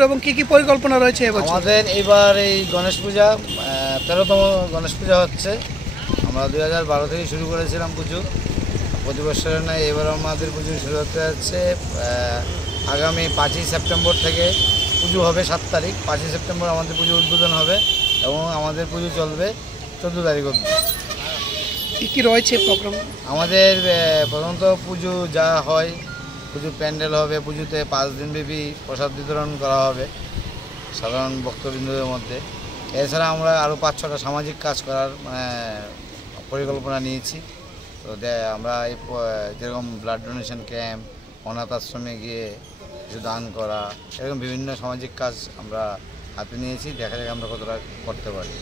পুজোর এবং কি পরিকল্পনা রয়েছে এবছর? আমাদের এবার এই গণেশ পূজা 13তম গণেশ পূজা হচ্ছে। আমরা 2012 থেকে শুরু করেছিলাম পুজো, প্রতি বছরের নয় এবার আমাদের পুজো শুরু হতে যাচ্ছে আগামী 5ই সেপ্টেম্বর থেকে পুজো হবে। 7 তারিখ 5ই সেপ্টেম্বর আমাদের পুজো উদ্বোধন হবে এবং আমাদের পুজো চলবে 14 তারিখ অবধি। কী রয়েছে প্রোগ্রাম? আমাদের প্রধানত পুজো যা হয়, পুজো প্যান্ডেল হবে, পুজোতে 5 দিনব্যাপী প্রসাদ বিতরণ করা হবে সাধারণ ভক্তবৃন্দদের মধ্যে। এছাড়া আমরা আরও 5-6টা সামাজিক কাজ করার পরিকল্পনা নিয়েছি। তো আমরা এই যেরকম ব্লাড ডোনেশন ক্যাম্প, অনাথ আশ্রমে গিয়ে কিছু দান করা, এরকম বিভিন্ন সামাজিক কাজ আমরা হাতে নিয়েছি। দেখা যাক আমরা কতটা করতে পারি।